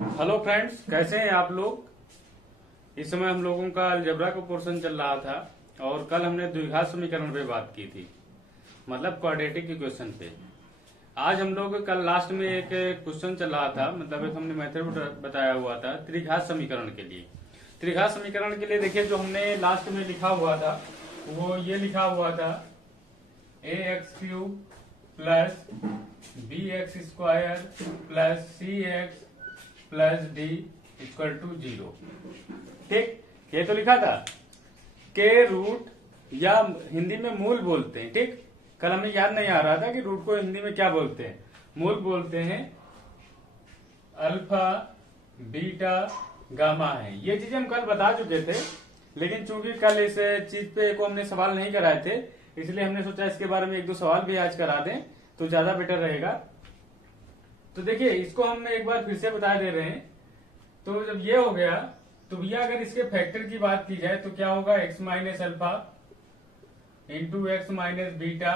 Hello friends, कैसे हैं आप लोग। इस समय हम लोगों का अलजेब्रा का पोर्शन चल रहा था और कल हमने द्विघात समीकरण पे बात की थी, मतलब क्वाड्रेटिक इक्वेशन पे। आज हम लोग कल लास्ट में एक क्वेश्चन चल रहा था, मतलब एक हमने मेथड बताया हुआ था त्रिघात समीकरण के लिए। त्रिघात समीकरण के लिए देखिए, जो हमने लास्ट में लिखा हुआ था वो ये लिखा हुआ था ax³ plus bx² plus cx plus D equal to 0। ठीक, ये तो लिखा था के रूट, या हिंदी में मूल बोलते हैं। ठीक, कल हमें याद नहीं आ रहा था कि रूट को हिंदी में क्या बोलते हैं। मूल बोलते हैं, अल्फा बीटा गामा है। ये चीजें हम कल बता चुके थे, लेकिन चूंकि कल इस चीज पे को हमने सवाल नहीं कराए थे, इसलिए हमने सोचा इसके बारे में एक दो सवाल भी आज करा दें तो ज्यादा बेटर रहेगा। तो देखिए, इसको हम एक बार फिर से बता दे रहे हैं। तो जब ये हो गया तो भैया अगर इसके फैक्टर की बात की जाए तो क्या होगा, x minus alpha into x minus beta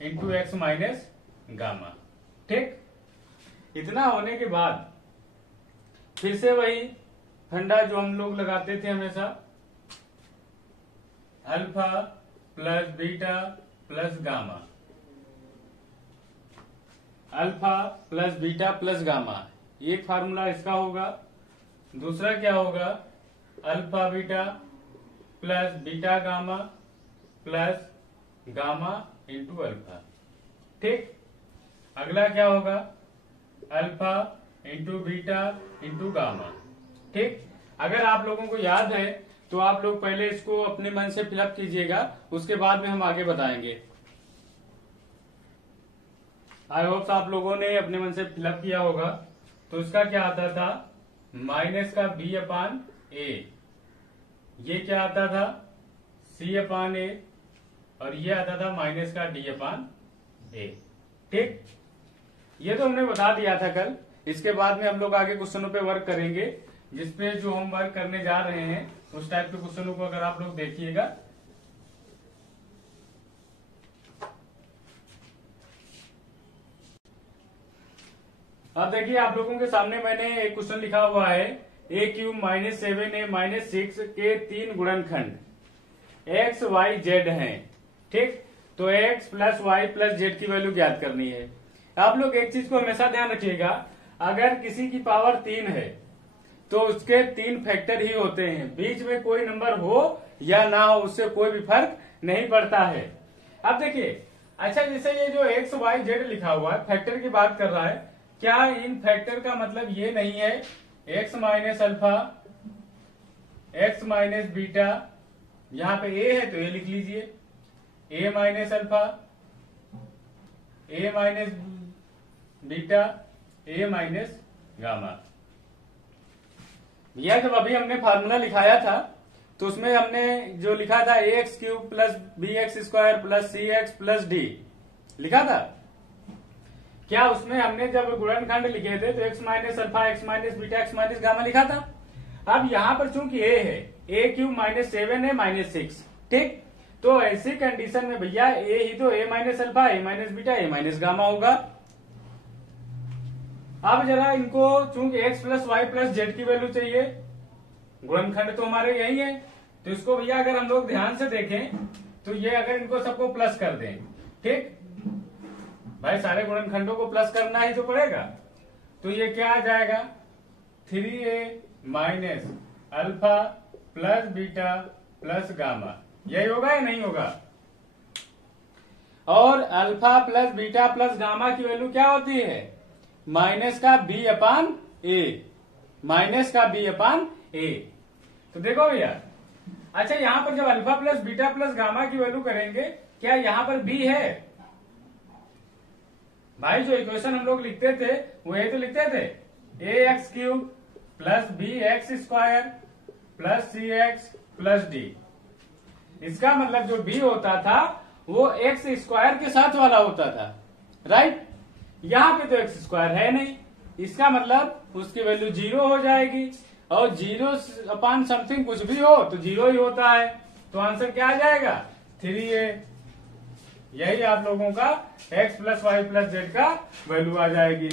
into x minus gamma. ठीक, इतना होने के बाद फिर से वही फंडा जो हम लोग लगाते थे हमेशा, alpha plus beta plus gamma, alpha plus beta plus gamma, एक फार्मूला इसका होगा। दूसरा क्या होगा, alpha beta plus beta gamma plus gamma into alpha. ठीक, अगला क्या होगा, alpha into beta into gamma. ठीक, अगर आप लोगों को याद है तो आप लोग पहले इसको अपने मन से फिलअप कीजिएगा, उसके बाद में हम आगे बताएंगे। आई होप आप लोगों ने अपने मन से फिलअप किया होगा। तो इसका क्या आता था, माइनस का b अपान ए, ये क्या आता था c अपान ए, और ये आता था माइनस का d अपान ए। ठीक, ये तो हमने बता दिया था कल। इसके बाद में हम लोग आगे क्वेश्चनों पे वर्क करेंगे, जिसपे जो हम वर्क करने जा रहे हैं उस टाइप के क्वेश्चनों को अगर आप लोग देखिएगा। अब देखिए, आप लोगों के सामने मैंने एक क्वेश्चन लिखा हुआ है, a³ माइनस 7a माइनस 6 के 3 गुणनखंड x y z हैं। ठीक, तो x plus Y plus Z की वैल्यू ज्ञात करनी है। आप लोग एक चीज को हमेशा ध्यान रखिएगा, अगर किसी की पावर 3 है तो उसके 3 फैक्टर ही होते हैं, बीच में कोई नंबर हो या ना हो उससे कोई भी फर्क नहीं पड़ता है। अब देखिए, अच्छा जैसे ये जो x y z लिखा हुआ है, फैक्टर की बात कर रहा है, क्या इन फैक्टर का मतलब ये नहीं है x minus alpha x minus beta, यहां पे a है तो a लिख लीजिए, a minus alpha a minus beta a minus gamma. भैया जब अभी हमने फार्मूला लिखाया था तो उसमें हमने जो लिखा था ax³ plus bx² plus cx plus d लिखा था। क्या उसमें हमने जब गुणनखंड लिखे थे तो x minus alpha x minus beta x minus gamma लिखा था। अब यहाँ पर चूंकि a है, a³ माइनस 7 है माइनस 6। ठीक, तो ऐसी कंडीशन में भैया a ही तो a minus alpha a minus beta a minus gamma होगा। अब जरा इनको, चूंकि x plus Y plus Z की वैल्यू चाहिए, गुणनखंड तो हमारे यही है, तो इसको भैया अगर हम लोग ध्यान से देखें तो ये अगर इनको सबको प्लस कर दें, ठीक भाई, सारे गुणनखंडों को प्लस करना ही तो पड़ेगा, तो ये क्या आ जाएगा, 3a minus alpha plus beta plus gamma. यही होगा या नहीं होगा। और alpha plus beta plus gamma की वैल्यू क्या होती है, माइनस का b अपान ए, माइनस का b अपान ए। तो देखो भैया, अच्छा यहां पर जब alpha plus beta plus gamma की वैल्यू करेंगे, क्या यहां पर b है भाई। जो इक्वेशन हम लोग लिखते थे वो ये तो लिखते थे ax³ plus bx² plus cx plus d। इसका मतलब जो b होता था वो x² के साथ वाला होता था, राइट। यहाँ पे तो x² है नहीं, इसका मतलब उसकी वैल्यू 0 हो जाएगी, और 0 अपान समथिंग कुछ भी हो तो 0 ही होता है। तो आंसर क्या आ जाएगा, 3a। यही आप लोगों का x plus Y plus Z का वैल्यू आ जाएगी।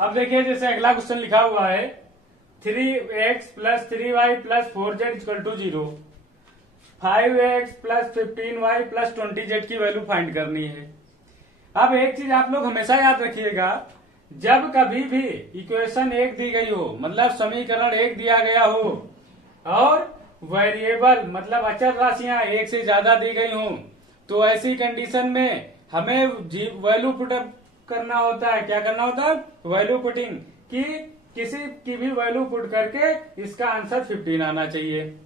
अब देखिए जैसे अगला क्वेश्चन लिखा हुआ है 3x plus 3y plus 4z equal to 0, 5x plus 15y plus 20z की वैल्यू फाइंड करनी है। अब एक चीज आप लोग हमेशा याद रखिएगा, जब कभी भी इक्वेशन एक दी गई हो, मतलब समीकरण एक दिया गया हो और वेरिएबल मतलब अचर राशियां एक से ज्यादा दी गई हो, तो ऐसी कंडीशन में हमें वैल्यू पुटअप करना होता है। क्या करना होता है? वैल्यू पुटिंग, कि किसी की भी वैल्यू पुट करके इसका आंसर 15 आना चाहिए।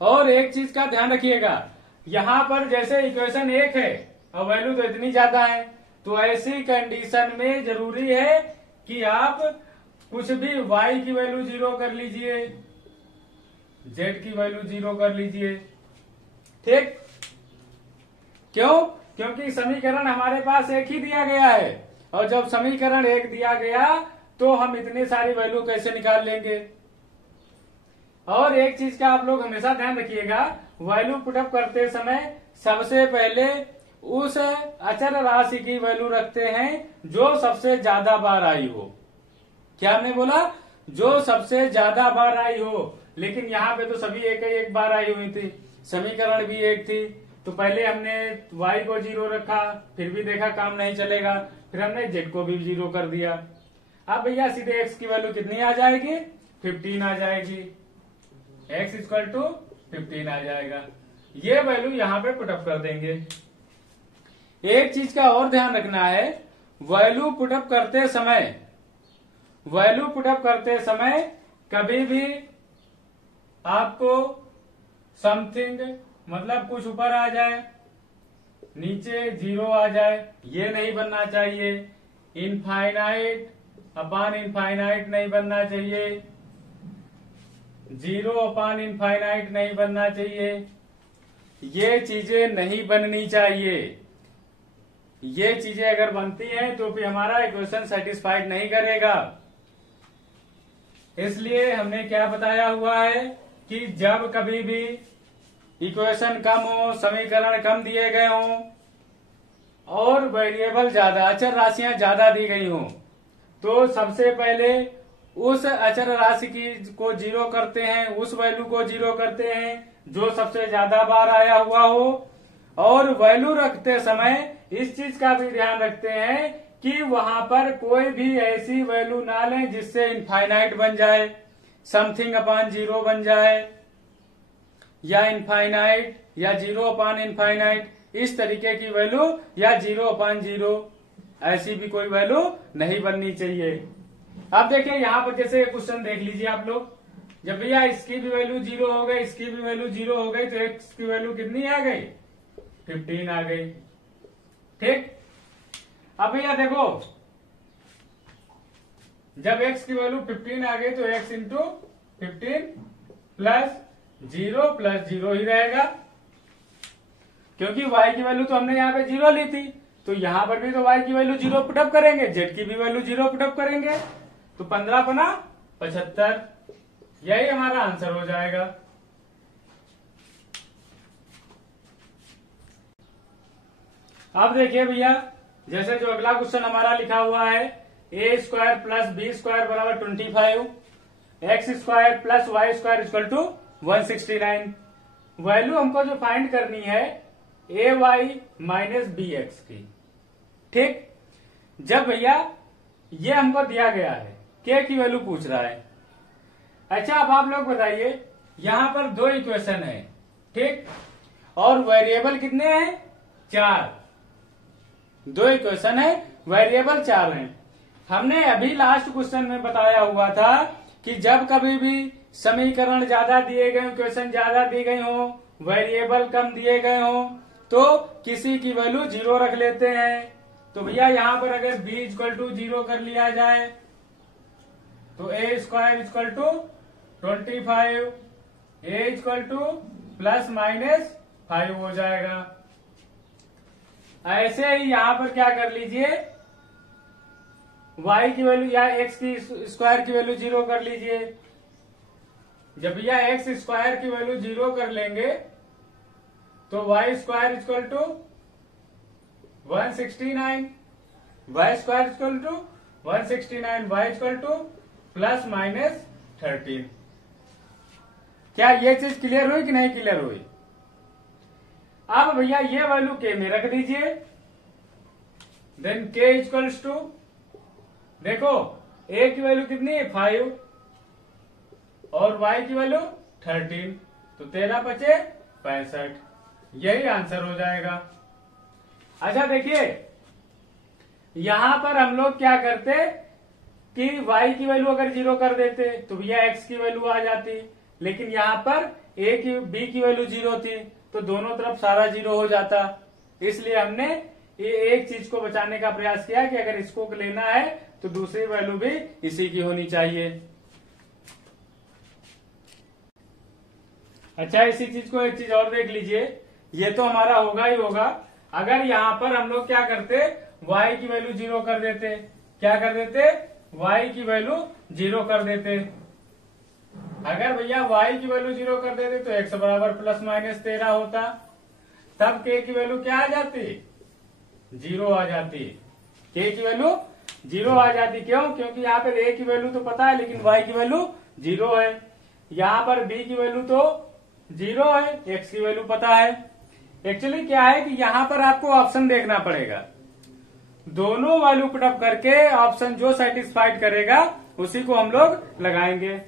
और एक चीज का ध्यान रखिएगा, यहाँ पर जैसे इक्वेशन एक है और वैल्यू तो इतनी ज्यादा है, तो ऐसी कंडीशन में जरूरी है कि आप कुछ भी y की वैल्यू 0 कर लीजिए, z की वैल्यू 0 कर लीजिए। ठीक, क्यों? क्योंकि समीकरण हमारे पास एक ही दिया गया है, और जब समीकरण एक दिया गया तो हम इतनी सारी वैल्यू कैसे निकाल लेंगे। और एक चीज का आप लोग हमेशा ध्यान रखिएगा, वैल्यू पुटअप करते समय सबसे पहले उस अचर राशि की वैल्यू रखते हैं जो सबसे ज्यादा बार आई हो। क्या हमने बोला? जो सबसे ज्यादा बार आई हो, लेकिन यहाँ पे तो सभी एक बार आई हुई थी, समीकरण भी एक थी, तो पहले हमने y को 0 रखा, फिर भी देखा काम नहीं चलेगा, फिर हमने z को भी 0 कर दिया। अब भैया सीधे x की वैल्यू कितनी आ जाएगी? 15 आ जाएगी, x इक्वल टू 15 आ जाएगा। ये वैल्यू यहाँ पे पुटअप कर देंगे। एक चीज का और ध्यान रखना है, वैल्यू पुटअप करते समय कभी भी आपको समथिंग मतलब कुछ ऊपर आ जाए नीचे 0 आ जाए, ये नहीं बनना चाहिए। इनफाइनाइट अपॉन इनफाइनाइट नहीं बनना चाहिए, 0 अपॉन इनफाइनाइट नहीं बनना चाहिए, ये चीजें नहीं बननी चाहिए। ये चीजें अगर बनती हैं तो फिर हमारा इक्वेशन सेटिस्फाइड नहीं करेगा। इसलिए हमने क्या बताया हुआ है कि जब कभी भी इक्वेशन कम हो, समीकरण कम दिए गए हों और वेरिएबल ज्यादा, अचर राशियां ज्यादा दी गई हों, तो सबसे पहले उस अचर राशि की को 0 करते हैं, उस वैल्यू को 0 करते हैं जो सबसे ज्यादा बार आया हुआ हो। और वैल्यू रखते समय इस चीज का भी ध्यान रखते हैं कि वहां पर कोई भी ऐसी वैल्यू ना लें जिससे इनफाइनाइट बन जाए, समथिंग अपॉन 0 बन जाए, या इनफाइनाइट, या 0 अपॉन इनफाइनाइट, इस तरीके की वैल्यू, या 0 अपॉन 0, ऐसी भी कोई वैल्यू नहीं बननी चाहिए। अब देखिए यहाँ पर जैसे क्वेश्चन देख लीजिए आप लोग, जब भैया इसकी भी वैल्यू 0 हो गई, इसकी भी वैल्यू 0 हो गई, तो x की वैल्यू कितनी आ गई? 15 आ गई। ठीक, अब भैया देखो जब x की वैल्यू 15 आ गई तो x इंटू 15 प्लस 0 ही रहेगा, क्योंकि y की वैल्यू तो हमने यहाँ पे 0 ली थी, तो यहां पर भी तो y की वैल्यू 0 पुटअप करेंगे, z की भी वैल्यू 0 पुटअप करेंगे, तो 15 पना 75, यही हमारा आंसर हो जाएगा। अब देखिए भैया जैसे जो अगला क्वेश्चन हमारा लिखा हुआ है, a square plus B square बराबर 25, X square plus Y square equal to 169। Value हमको जो फाइंड करनी है A Y minus B X की। ठीक, जब भैया ये हमको दिया गया है, के की वैल्यू पूछ रहा है। अच्छा अब आप लोग बताइए, यहां पर 2 इक्वेशन है, ठीक, और वेरिएबल कितने हैं? 4। 2 इक्वेशन है, वेरिएबल 4 हैं। हमने अभी लास्ट क्वेश्चन में बताया हुआ था कि जब कभी भी समीकरण ज्यादा दिए गए, इक्वेशन ज्यादा दी गई हो, वेरिएबल कम दिए गए हो, तो किसी की वैल्यू 0 रख लेते हैं। तो भैया यहाँ पर अगर b इक्वल टू 0 कर लिया जाए तो a square equal to 25, a equal to plus minus 5 हो जाएगा। ऐसे ही यहाँ पर क्या कर लीजिए, y की वैल्यू या x की स्क्वायर की वैल्यू 0 कर लीजिए। जब भैया x स्क्वायर की वैल्यू 0 कर लेंगे तो y square equal to 169, y square equal to 169 y equal to plus minus 13। क्या ये चीज क्लियर हुई कि नहीं क्लियर हुई? अब भैया ये वैल्यू के में रख दीजिए, देन k इक्वल्स टू, देखो a की वैल्यू कितनी है 5 और y की वैल्यू 13, तो 13 बचे 65, यही आंसर हो जाएगा। अच्छा देखिए, यहां पर हम लोग क्या करते कि y की वैल्यू अगर 0 कर देते तो भैया x की वैल्यू आ जाती, लेकिन यहाँ पर b की वैल्यू 0 थी तो दोनों तरफ सारा 0 हो जाता। इसलिए हमने ये एक चीज को बचाने का प्रयास किया कि अगर इसको लेना है तो दूसरी वैल्यू भी इसी की होनी चाहिए। अच्छा, इसी चीज को एक चीज और देख लीजिए, ये तो हमारा होगा ही होगा। अगर यहाँ पर हम लोग क्या करते, y की वैल्यू 0 कर देते, क्या कर देते, y की वैल्यू 0 कर देते। अगर भैया y की वैल्यू 0 कर देते तो x बराबर प्लस माइनस 13 होता, तब k की वैल्यू क्या आ जाती, 0 आ जाती। k की वैल्यू 0 आ जाती, क्यों? क्योंकि यहाँ पर a की वैल्यू तो पता है लेकिन y की वैल्यू 0 है, यहाँ पर b की वैल्यू तो 0 है, x की वैल्यू पता है। एक्चुअली क्या है कि यहाँ पर आपको ऑप्शन देखना पड़ेगा, दोनों वैल्यू पुटअप करके ऑप्शन जो सेटिस्फाइड करेगा उसी को हम लोग लगाएंगे।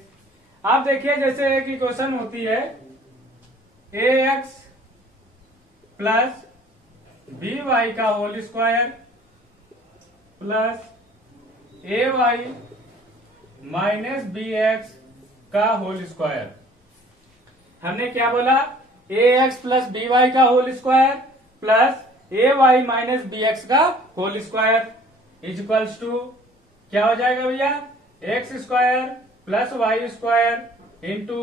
आप देखिए, जैसे एक इक्वेशन होती है ax प्लस by का whole square plus ay minus bx का होल स्क्वायर। हमने क्या बोला, ax प्लस by का whole square plus ay minus bx का whole square is equals to क्या हो जाएगा भैया, x square plus Y square into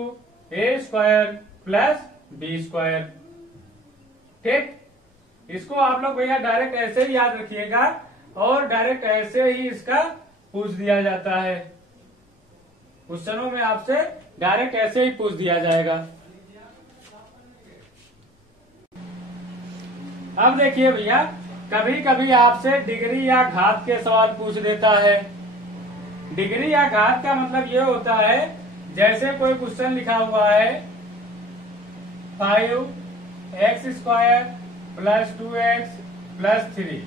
a square plus B square. ठीक, इसको आप लोग भैया डायरेक्ट ऐसे ही याद रखिएगा और डायरेक्ट ऐसे ही इसका पूछ दिया जाता है, क्वेश्चनों में आपसे डायरेक्ट ऐसे ही पूछ दिया जाएगा। अब देखिए भैया, कभी कभी आपसे डिग्री या घात के सवाल पूछ देता है। डिग्री या घात का मतलब ये होता है, जैसे कोई क्वेश्चन लिखा हुआ है 5x square plus 2x plus 3।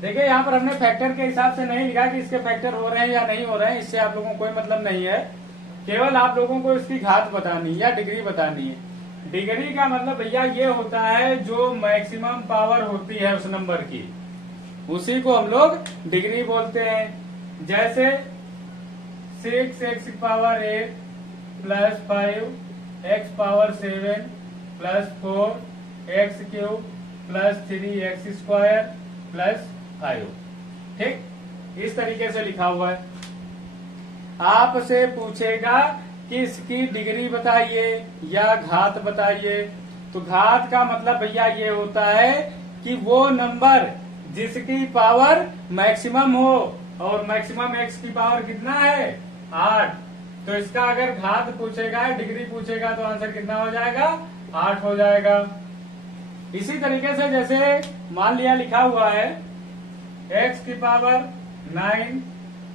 देखिए यहाँ पर हमने फैक्टर के हिसाब से नहीं लिखा कि इसके फैक्टर हो रहे हैं या नहीं हो रहे हैं, इससे आप लोगों को कोई मतलब नहीं है, केवल आप लोगों को इसकी घात बतानी या डिग्री बतानी है। डिग्री का मतलब भैया ये होता है जो मैक्सिमम पावर होती है उस नंबर की, उसी को हम लोग डिग्री बोलते हैं। जैसे 6x power 8 plus 5x power 7 plus 4x cube plus 3x square plus 5। ठीक, इस तरीके से लिखा हुआ है। आपसे पूछेगा कि इसकी डिग्री बताइए या घात बताइए, तो घात का मतलब भैया ये होता है कि वो नंबर जिसकी पावर मैक्सिमम हो, और मैक्सिमम x की पावर कितना है 8, तो इसका अगर घात पूछेगा, डिग्री पूछेगा तो आंसर कितना हो जाएगा, 8 हो जाएगा। इसी तरीके से जैसे मान लिया लिखा हुआ है x की power 9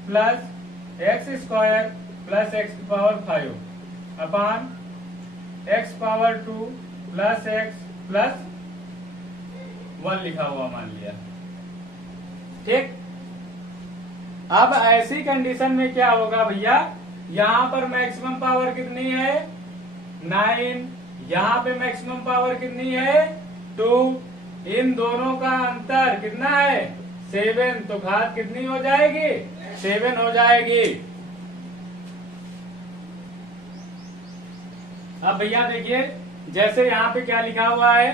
plus x square plus x की power 5 upon x power 2 plus x plus 1 लिखा हुआ मान लिया। ठीक, अब ऐसी कंडीशन में क्या होगा भैया, यहाँ पर मैक्सिमम पावर कितनी है 9, यहाँ पे मैक्सिमम पावर कितनी है 2, इन दोनों का अंतर कितना है 7, तो घात कितनी हो जाएगी 7 हो जाएगी। अब भैया देखिए, जैसे यहाँ पे क्या लिखा हुआ है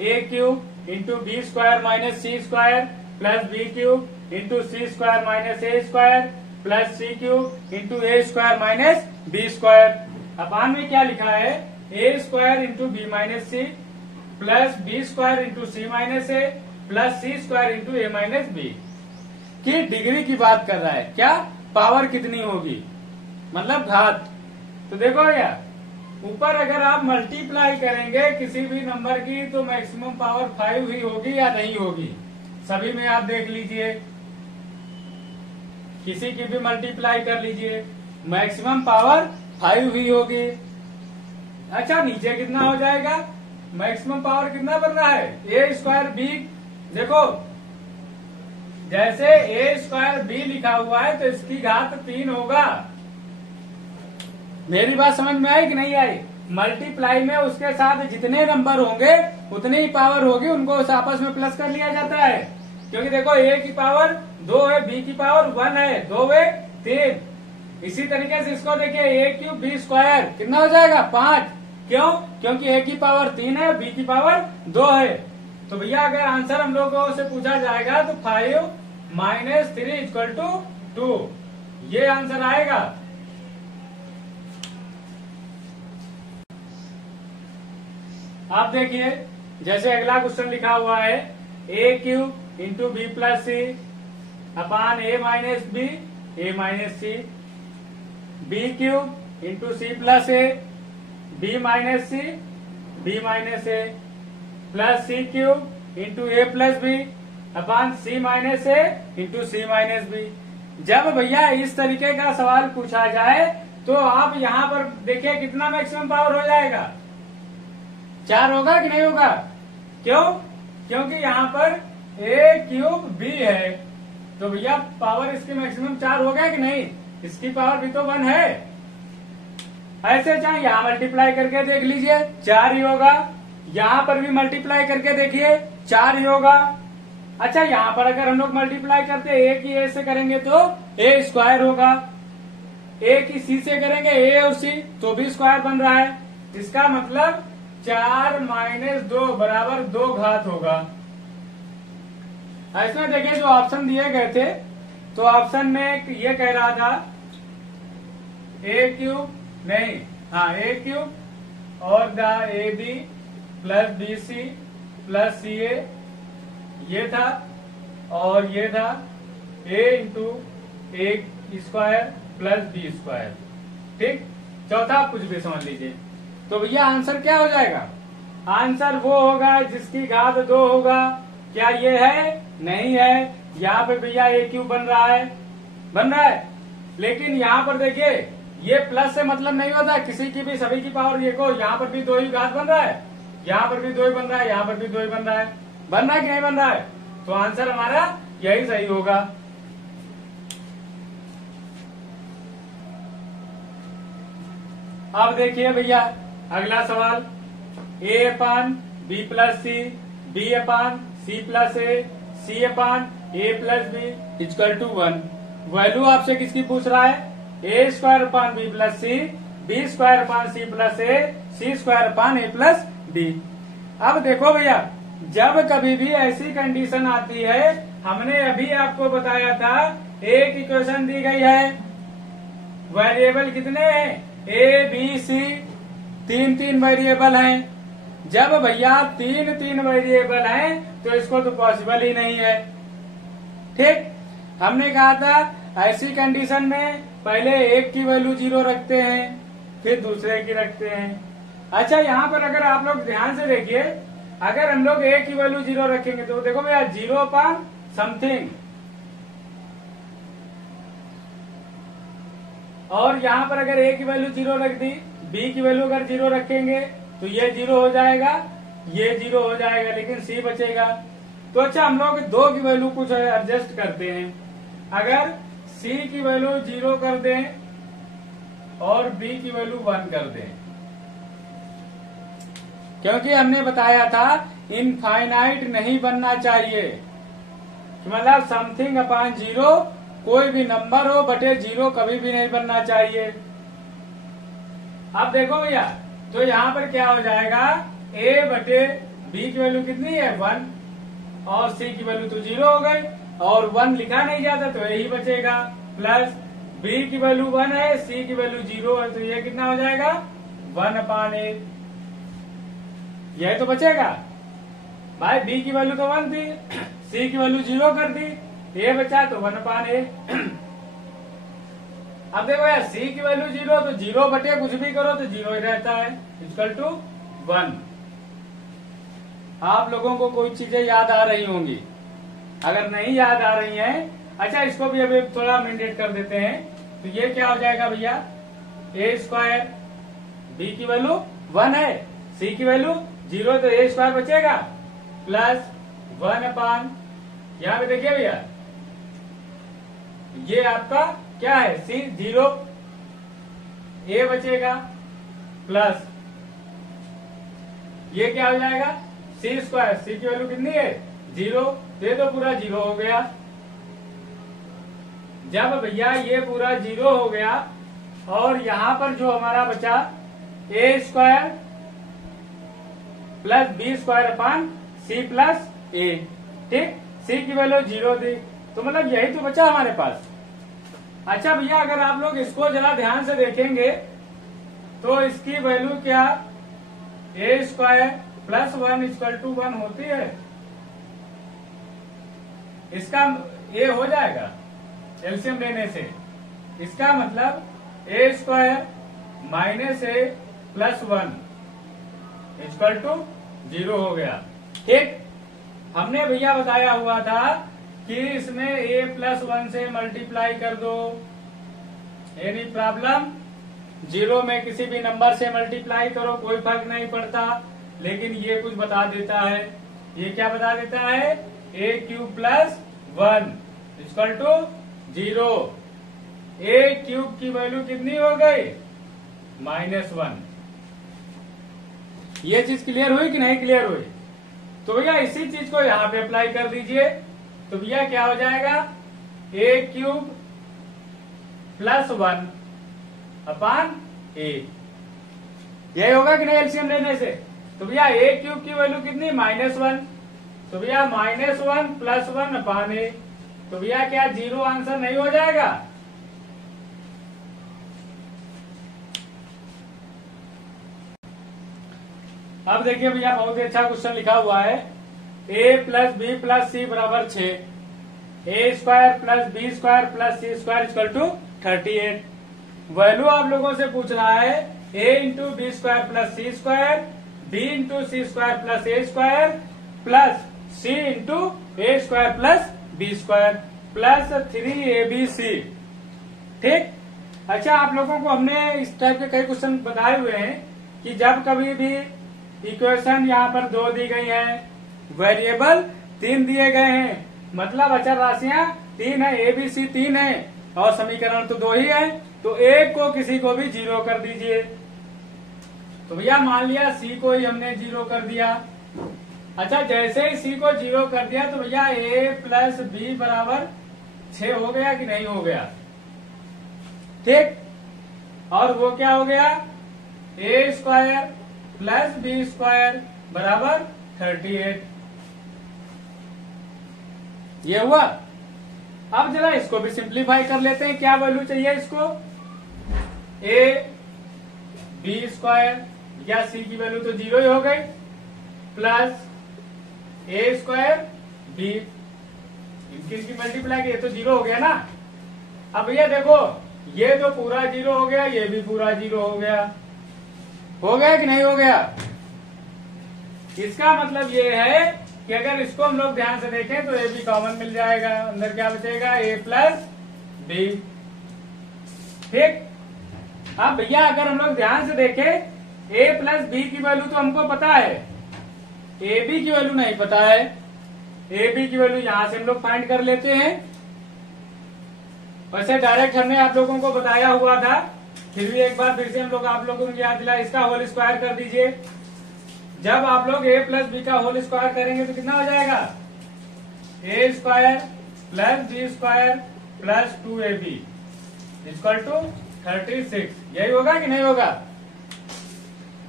a cube into b square minus c square plus b cube into c square minus a square plus c cube into a square minus b square. Upon में क्या लिखा है a square into b minus c plus B square into c minus a plus c square into a minus b की degree की बात कर रहा है। क्या पावर कितनी होगी, मतलब घात। तो देखो भैया, ऊपर अगर आप मल्टीप्लाई करेंगे किसी भी नंबर की तो मैक्सिमम पावर 5 ही होगी या नहीं होगी, सभी में आप देख लीजिए। किसी की भी मल्टीप्लाई कर लीजिए, मैक्सिमम पावर 5 ही होगी। अच्छा नीचे कितना हो जाएगा, मैक्सिमम पावर कितना बन रहा है, ए स्क्वायर बी। देखो जैसे ए स्क्वायर बी लिखा हुआ है तो इसकी घात 3 होगा। मेरी बात समझ में आई कि नहीं आई? मल्टीप्लाई में उसके साथ जितने नंबर होंगे उतनी ही पावर होगी, उनको आपस में प्लस कर लिया जाता है। क्योंकि देखो ए की पावर 2 है, बी की पावर 1 है, 2 वे 3। इसी तरीके से इसको देखिए ए क्यूब बी स्क्वायर कितना हो जाएगा 5। क्यों? क्योंकि ए की पावर 3 है, बी की पावर 2 है। तो भैया अगर आंसर हम लोगों से पूछा जाएगा तो 5 - 3 = 2, ये आंसर आएगा। आप देखिए जैसे अगला क्वेश्चन लिखा हुआ है a cube into b plus c upon a minus b a minus c, b cube into c plus a b minus c b minus a plus c cube into a plus b upon c minus a into c minus b. जब भैया इस तरीके का सवाल पूछा जाए तो आप यहाँ पर देखिए कितना मैक्सिमम पावर हो जाएगा, 4 होगा कि नहीं होगा? क्यों? क्योंकि यहाँ पर ए क्यूब बी है तो भैया पावर इसकी मैक्सिमम 4 हो गया कि नहीं? इसकी पावर भी तो 1 है। ऐसे चाहे यहाँ मल्टीप्लाई करके देख लीजिए 4 ही होगा, यहाँ पर भी मल्टीप्लाई करके देखिए 4 ही होगा। अच्छा यहाँ पर अगर हम लोग मल्टीप्लाई करते ए की ए से करेंगे तो ए स्क्वायर होगा, ए की सी से करेंगे ए और सी तो भी स्क्वायर बन रहा है। इसका मतलब 4 - 2 बराबर 2 घात होगा। ऐसे देखिए जो ऑप्शन दिए गए थे तो ऑप्शन में ये कह रहा था ए क्यूब नहीं, हाँ ए क्यूब और the a b plus b c plus c a ये था, और ये था a into a square plus B square. ठीक, चौथा कुछ भी समझ लीजिए। तो भैया आंसर क्या हो जाएगा? आंसर वो होगा जिसकी घात 2 होगा। क्या ये है? नहीं है। यहाँ पे भैया ए क्यूब बन रहा है, लेकिन यहाँ पर देखिए ये प्लस से मतलब नहीं होता, किसी की भी सभी की पावर देखो यहाँ पर भी 2 ही घात बन रहा है, यहाँ पर भी 2 ही बन रहा है, यहाँ पर भी 2 ही बन रहा है कि नहीं बन रहा है? तो आंसर हमारा यही सही होगा। अब देखिए भैया अगला सवाल, a upon b plus c b upon c plus a c upon a plus b = 1। Value आपसे किसकी पूछ रहा है? A square upon b plus c b square upon c plus a c square upon a plus D. अब देखो भैया जब कभी भी ऐसी कंडीशन आती है, हमने अभी आपको बताया था एक इक्वेशन दी गई है, वेरिएबल कितने हैं? ए बी सी, 3 वेरिएबल हैं। जब भैया 3 वेरिएबल हैं तो इसको तो पॉसिबल ही नहीं है। ठीक, हमने कहा था ऐसी कंडीशन में पहले एक की वैल्यू 0 रखते हैं फिर दूसरे की रखते हैं। अच्छा यहाँ पर अगर आप लोग ध्यान से देखिए, अगर हम लोग ए की वैल्यू 0 रखेंगे तो देखो भैया 0/समथिंग, और यहाँ पर अगर ए की वैल्यू 0 रख दी, बी की वैल्यू अगर 0 रखेंगे तो ये 0 हो जाएगा, ये 0 हो जाएगा, लेकिन सी बचेगा। तो अच्छा हम लोग 2 की वैल्यू कुछ एडजस्ट करते हैं। अगर सी की वैल्यू 0 कर दें और बी की वैल्यू 1 कर दें, क्योंकि हमने बताया था इनफाइनाइट नहीं बनना चाहिए, मतलब समथिंग अपान 0 कोई भी नंबर हो बटे 0 कभी भी नहीं बनना चाहिए। अब देखो भैया तो यहाँ पर क्या हो जाएगा, a बटे b की वैल्यू कितनी है 1 और c की वैल्यू तो 0 हो गई, और 1 लिखा नहीं जाता तो यही बचेगा, प्लस b की वैल्यू 1 है, c की वैल्यू 0 है, तो ये कितना हो जाएगा 1/a। यही तो बचेगा भाई, b की वैल्यू तो 1 थी, c की वैल्यू 0 कर दी, a बचा तो 1/a। अब देखो यार c की वैल्यू 0 तो 0 बटे कुछ भी करो तो 0 ही रहता है, = 1। आप लोगों को कोई चीजें याद आ रही होंगी, अगर नहीं याद आ रही हैं अच्छा, इसको भी अभी थोड़ा अमेंडेड कर देते हैं। तो ये क्या हो जाएगा भैया, ए स्क्वायर, बी की वैल्यू 1 है, सी की वैल्यू 0, तो ए स्क्वायर बचेगा प्लस 1 अपान, यहाँ पे देखिए भैया ये आपका क्या है, सी 0, ए बचेगा प्लस ये क्या हो जाएगा सी स्क्वायर, सी की वैल्यू कितनी है 0, ये तो पूरा 0 हो गया। जब भैया ये पूरा 0 हो गया और यहां पर जो हमारा बचा ए square plus B square upon c plus ए, ठीक, सी की वैल्यू 0 दी, तो मतलब यही तो बचा हमारे पास। अच्छा भैया, अगर आप लोग इसको जरा ध्यान से देखेंगे तो इसकी वैल्यू क्या, ए स्क्वायर प्लस 1 इक्वल टू 1 होती है, इसका ए हो जाएगा एलसीएम लेने से, इसका मतलब a square minus a plus 1 equal to 0 हो गया। ठीक, हमने भैया बताया हुआ था कि इसमें ए प्लस 1 से मल्टीप्लाई कर दो, एनी प्रॉब्लम, 0 में किसी भी नंबर से मल्टीप्लाई करो कोई फर्क नहीं पड़ता, लेकिन ये कुछ बता देता है, ये क्या बता देता है, a cube plus 1 equal to 0, a cube की वैल्यू कितनी हो गई -1। ये चीज क्लियर हुई कि नहीं क्लियर हुई? तो भैया इसी चीज को यहाँ पे अप्लाई कर दीजिए, तो भैया क्या हो जाएगा, ए क्यूब प्लस 1 अपान ए, यही होगा कि नहीं एलसीएम लेने से? तो भैया ए क्यूब की वैल्यू कितनी -1, तो भैया -1 प्लस 1 अपान ए, तो भैया क्या 0 आंसर नहीं हो जाएगा? अब देखिए भैया बहुत ही अच्छा क्वेश्चन लिखा हुआ है, a plus b plus c बराबर 6, a square plus B square plus c square equal to 38। Value आप लोगों से पूछ रहा है a into b square plus c square, b into c square plus a square plus c into a square plus B square plus 3abc। ठीक, अच्छा आप लोगों को हमने इस टाइप के कई क्वेश्चन बताए हुए हैं कि जब कभी भी इक्वेशन यहाँ पर 2 दी गई है, वेरिएबल 3 दिए गए हैं, मतलब अचर राशियां 3 है, ए बी सी 3 है और समीकरण तो 2 ही है, तो एक को किसी को भी 0 कर दीजिए। तो भैया मान लिया सी को ही हमने 0 कर दिया। अच्छा, जैसे ही सी को 0 कर दिया तो भैया ए प्लस बी बराबर 6 हो गया कि नहीं हो गया? ठीक, और वो क्या हो गया, ए स्क्वायर प्लस बी स्क्वायर बराबर 38, ये हुआ। अब जरा इसको भी सिंप्लीफाई कर लेते हैं, क्या वैल्यू चाहिए इसको, ए बी स्क्वायर या सी की वैल्यू तो 0 ही हो गई, प्लस ए स्क्वायर बी, इनकी मल्टीप्लाई की, ये तो 0 हो गया ना। अब भैया देखो ये तो पूरा 0 हो गया, ये भी पूरा 0 हो गया कि नहीं हो गया? इसका मतलब ये है कि अगर इसको हम लोग ध्यान से देखें तो ए भी कॉमन मिल जाएगा, अंदर क्या बचेगा, ए प्लस बी। ठीक, अब भैया अगर हम लोग ध्यान से देखें ए प्लस बी की वैल्यू तो हमको पता है, ए बी की वैल्यू नहीं पता है, ए बी की वैल्यू यहां से हम लोग फाइंड कर लेते हैं। वैसे डायरेक्ट हमने आप लोगों को बताया हुआ था, फिर भी एक बार फिर से हम लोग आप लोगों को याद दिला, इसका होल स्क्वायर कर दीजिए। जब आप लोग ए प्लस बी का होल स्क्वायर करेंगे तो कितना हो जाएगा, a square plus B square plus 2ab equal to 36, यही होगा कि नहीं होगा?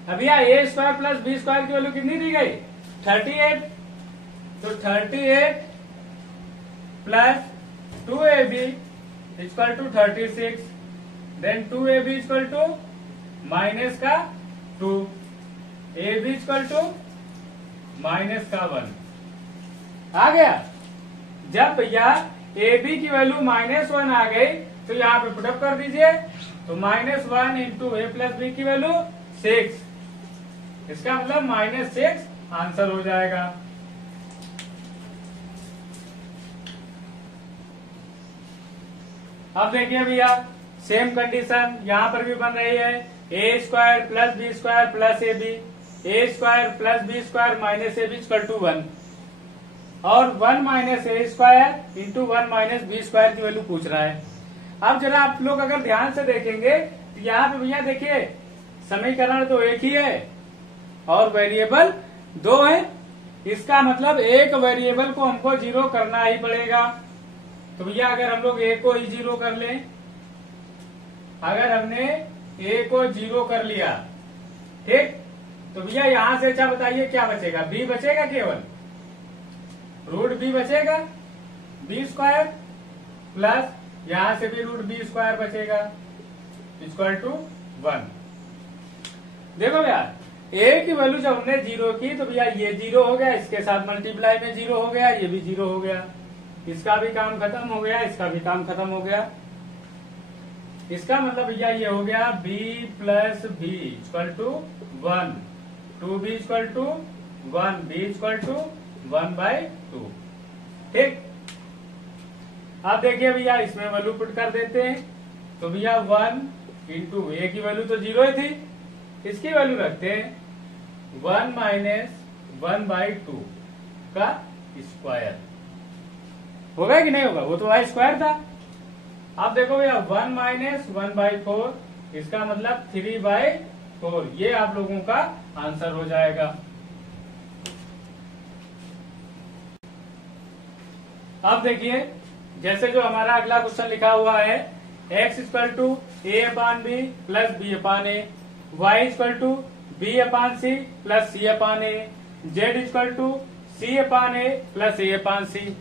अब यह a square plus B square की वैल्यू कितनी दी गई, 38, तो 38 plus 2ab equal to 36, then 2ab equal to minus का 2, ab इक्वल टू माइनस का 1 आ गया। जब भैया ab की वैल्यू -1 आ गई तो यहाँ पे पुटअप कर दीजिए, तो -1 इंटू ए प्लस बी की वैल्यू 6, इसका मतलब -6 आंसर हो जाएगा। अब देखिए भैया सेम कंडीशन यहाँ पर भी बन रही है, a square plus B square plus a square plus B square minus a b equal to 1 और 1 minus a square into 1 minus b square की वैल्यू पूछ रहा है। अब जरा आप लोग अगर ध्यान से देखेंगे तो यहाँ पे भैया देखिए समीकरण तो एक ही है और वेरिएबल दो है, इसका मतलब एक वेरिएबल को हमको जीरो करना ही पड़ेगा। तो भैया अगर हम लोग ए को ही जीरो कर लें, अगर हमने ए को जीरो कर लिया, ठीक, तो भैया यहां से अच्छा बताइए क्या बचेगा, बी बचेगा, केवल रूट बी बचेगा, बी स्क्वायर प्लस यहां से भी रूट बी स्क्वायर बचेगा इक्वल टू 1। देखो भैया ए की वैल्यू जब हमने जीरो की तो भैया ये जीरो हो गया, इसके साथ मल्टीप्लाई में जीरो हो गया, ये भी जीरो हो गया, इसका भी काम खत्म हो गया, इसका भी काम खत्म हो गया। इसका मतलब भैया ये हो गया b plus B equal to 1, 2b equal to 1, b equal to 1/2। ठीक, अब देखिए भैया इसमें वैल्यू पुट कर देते हैं, तो भैया 1 इंटू ए की वैल्यू तो जीरो ही थी, इसकी वैल्यू रखते हैं 1 माइनस 1/2 का स्क्वायर। होगा कि नहीं होगा, वो तो वाई स्क्वायर था। अब देखो भैया 1 माइनस 1/4, इसका मतलब 3/4, ये आप लोगों का आंसर हो जाएगा। अब देखिए जैसे जो हमारा अगला क्वेश्चन लिखा हुआ है, x equal to a upon b plus b upon a, y equal to b upon c plus c upon a, z equal to c upon a plus a upon c.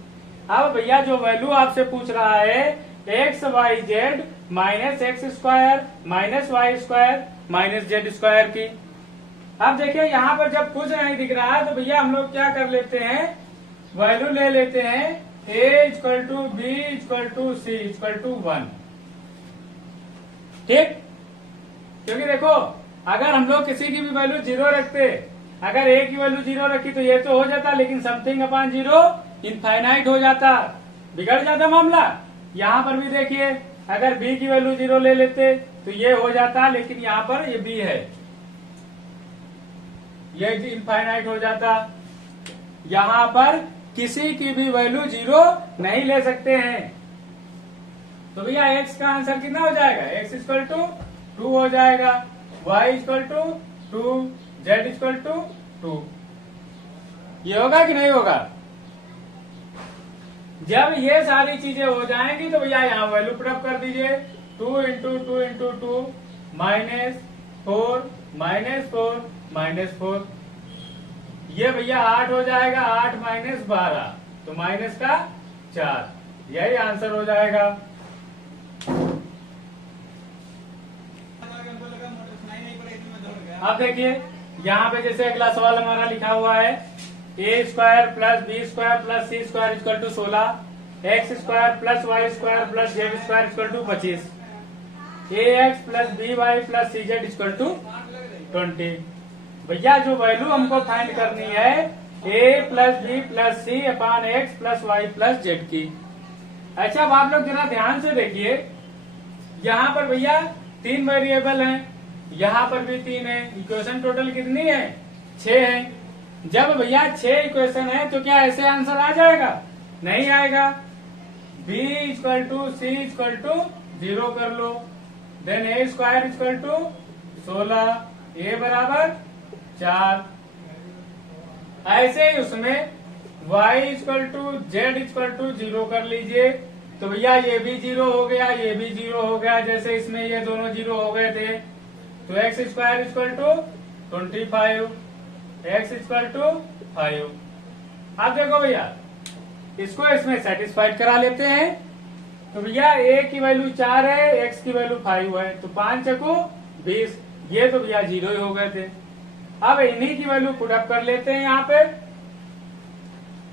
अब भैया जो value आपसे पूछ रहा है x y z minus x square minus y square minus z square की। अब देखिए यहाँ पर जब कुछ नहीं दिख रहा है तो भैया हम लोग क्या कर लेते हैं, वैल्यू ले लेते हैं a equal to b equal to c equal to 1। ठीक, क्योंकि देखो अगर हम लोग किसी की भी वैल्यू जीरो रखते, अगर ए की वैल्यू जीरो रखी तो ये तो हो जाता, लेकिन समथिंग अपॉन जीरो इनफाइनाइट हो जाता, बिगड़ जाता मामला। यहाँ पर भी देखिए अगर बी की वैल्यू जीरो ले लेते तो ये हो जाता, लेकिन यहाँ पर ये बी है, ये इनफाइनाइट हो जाता। यहाँ पर किसी की भी वैल्यू जीरो नहीं ले सकते हैं। तो भैया एक्स का आंसर कितना हो जाएगा, एक्स इक्वल टू 2 हो जाएगा, Y equal to 2, Z equal to 2। ये होगा कि नहीं होगा। जब ये सारी चीजें हो जाएंगी तो भैया यहाँ वैल्यू पुटअप कर दीजिए, 2 इंटू 2 इंटू 2 -4 -4 -4, ये भैया 8 हो जाएगा, 8 माइनस 12 तो माइनस का 4, यही आंसर हो जाएगा। अब देखिए यहाँ पे जैसे अगला सवाल हमारा लिखा हुआ है, a square plus B square plus c square equal to 16, x square plus Y square plus z square equal to 25, a x plus b y plus c z equal to 20। भैया जो वैल्यू हमको find करनी है a plus b plus c upon x plus Y plus Z की। अच्छा अब आप लोग जरा ध्यान से देखिए, यहाँ पर भैया 3 वेरिएबल हैं, यहाँ पर भी 3 है, इक्वेशन टोटल कितनी है, 6 है। जब भैया 6 इक्वेशन है तो क्या ऐसे आंसर आ जाएगा, नहीं आएगा। b equal to c equal to 0 कर लो, then a square equal to 16, a बराबर 4। ऐसे ही उसमें y equal to z equal to 0 कर लीजिए, तो भैया ये भी 0 हो गया, ये भी 0 हो गया, जैसे इसमें ये दोनों 0 हो गए थे। तो X square equal to 25, X equal to 5। अब देखो भैया इसको इसमें सेटिस्फाइड करा लेते हैं, तो भैया ए की वैल्यू 4 है, एक्स की वैल्यू 5 है, तो 5 चको 20, ये तो भैया 0 ही हो गए थे। अब इन्हीं की वैल्यू पुट अप कर लेते हैं यहाँ पे,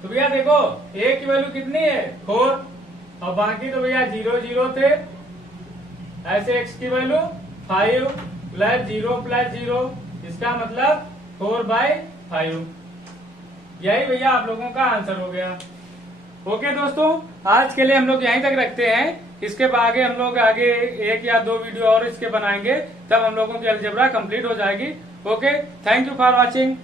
तो भैया देखो ए की वैल्यू कितनी है 4 और बाकी तो भैया 0 0 थे, ऐसे एक्स की वैल्यू 5 प्लस 0 प्लस 0, इसका मतलब 4/5, यही भैया आप लोगों का आंसर हो गया। ओके दोस्तों, आज के लिए हम लोग यहीं तक रखते हैं। इसके आगे हम लोग आगे 1 या 2 वीडियो और इसके बनाएंगे, तब हम लोगों की अलजेब्रा कंप्लीट हो जाएगी। Okay, thank you for watching.